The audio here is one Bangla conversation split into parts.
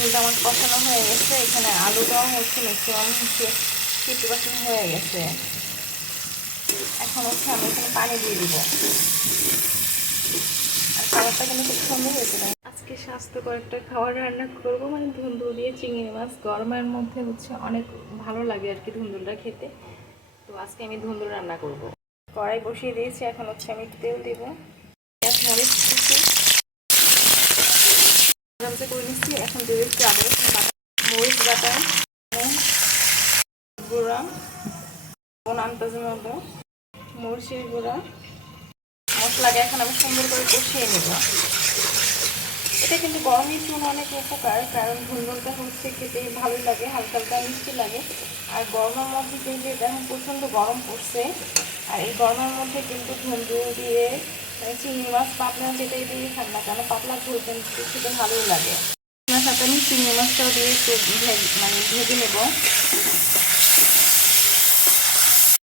ঝোলটা আমার কষানো হয়ে গেছে। এখানে আলুটাও হচ্ছে ম্যাক্সিমাম হচ্ছে 50% হয়ে গেছে। এখন হচ্ছে আমি এখানে পানি দিয়ে দিব। আর খাবারটা কিন্তু খুব সুন্দর হয়েছে। আজকে স্বাস্থ্যকর একটা খাবার রান্না করবো, মানে ধুন্দুল দিয়ে চিংড়ি মাছ। গরমের মধ্যে হচ্ছে অনেক ভালো লাগে আর কি ধুন্দুলটা খেতে। তো আজকে আমি ধুন্দুল রান্না করব। কড়াই বসিয়ে দিয়েছি, এখন হচ্ছে আমি তেল দেবো। পেঁয়াজ মরিচ কুচি আরামসে করে নিচ্ছি। এখন দিয়ে দিচ্ছি আদা রসুন বাটা, মরিচ বাটা, গুঁড়া, আন্দাজের মতো মরিচের গুঁড়া, মশলাকে এখন আমি সুন্দর করে কষিয়ে নেব। এটা কিন্তু গরমের জন্য অনেক উপকার, কারণ ধুন্দুলটা হচ্ছে খেতে ভালোই লাগে, হালকা হালকা মিষ্টি লাগে। আর গরমের মধ্যে কিন্তু এটা এখন প্রচণ্ড গরম পড়ছে। আর এই গরমের মধ্যে কিন্তু ধুন্দুল দিয়ে চিংড়ি মাছ, পাতলা যেটাই দিয়ে খান না কেন, পাতলা ঝোল কিন্তু খেতে ভালোই লাগে। আপনার সাথে আমি চিংড়ি মাছটাও দিয়ে একটু ভেজে নেব।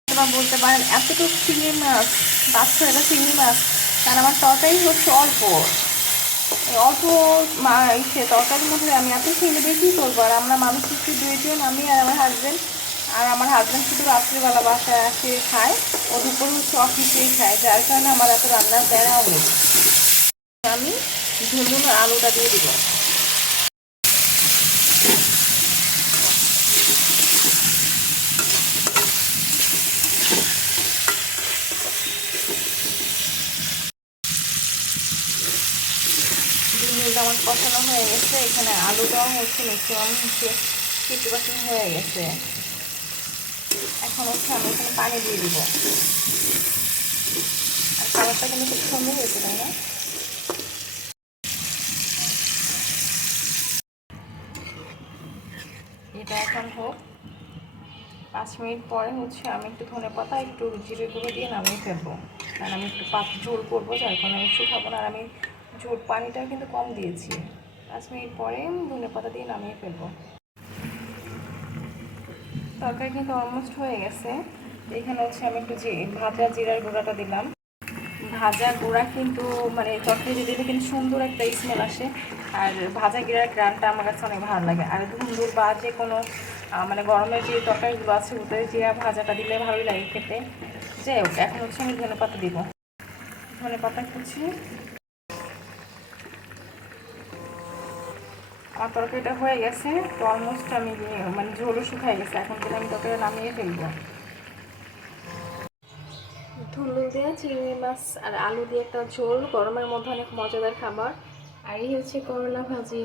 তোমরা বলতে পারেন এতটুকু চিংড়ি মাছ পাচ্ছ, এটা চিংড়ি মাছ, কারণ আমার তরকারি হচ্ছে অল্প। অল্প সে তরকারির মধ্যে আমি এত চিংড়ি দিয়ে কী করবো? আর আমরা মানুষ হচ্ছে দুইজন, আমি আর আমার হাজব্যান্ড। আর আমার হাজব্যান্ড শুধু রাত্রিবেলা বাসায় আসে খায়, ও দুপুরে হচ্ছে অফিসেই খায়, যার কারণে আমার এত রান্নার প্যারাও নেই। আমি ঝুনঝুনো আলুটা দিয়ে দিব। ঝুনঝুনটা আমার কষানো হয়ে গেছে। এখানে আলুটাও হচ্ছে ম্যাক্সিমাম হচ্ছে 50% হয়ে গেছে। এখন হচ্ছে আমি এখানে পানি দিয়ে দিব। আর খাবারটা কিন্তু খুব সুন্দর হয়েছে, তাই না? এটা এখন হোক। 5 মিনিট পরে হচ্ছে আমি একটু ধনেপাতা, একটু জিরে গুঁড়ো দিয়ে নামিয়ে ফেলবো। কারণ আমি একটু ঝোল করবো, যার কারণে আমি শুকাবো না। আর আমি ঝোল পানিটা কিন্তু কম দিয়েছি। 5 মিনিট পরে ধনেপাতা দিয়ে নামিয়ে ফেলবো। তরকারি কিন্তু অলমোস্ট হয়ে গেছে। এখানে হচ্ছে আমি একটু ভাজা জিরার গুঁড়াটা দিলাম। ভাজা গুঁড়া কিন্তু মানে তরকারি দিলে কিন্তু সুন্দর একটা স্মেল আসে। আর ভাজা জিরার গ্রানটা আমার কাছে অনেক ভালো লাগে। আর ধুন্দুল বা যে কোনো মানে গরমের যে তরকারিগুলো আছে ওতে জিরা ভাজাটা দিলে ভালোই লাগে খেতে। যাই হোক, এখন হচ্ছে আমি ধনেপাতা দিব। ধনেপাতা কুচি। আমার তরকারিটা হয়ে গেছে, তো অলমোস্ট আমি মানে ঝোলও শুকাই গেছে। এখন কিন্তু আমি তরকারিটা নামিয়ে ফেলবো। ধুন্দুল দিয়ে চিংড়ি মাছ আর আলু দিয়ে একটা ঝোল গরমের মধ্যে অনেক মজাদার খাবার। আর এই হচ্ছে করলা ভাজি।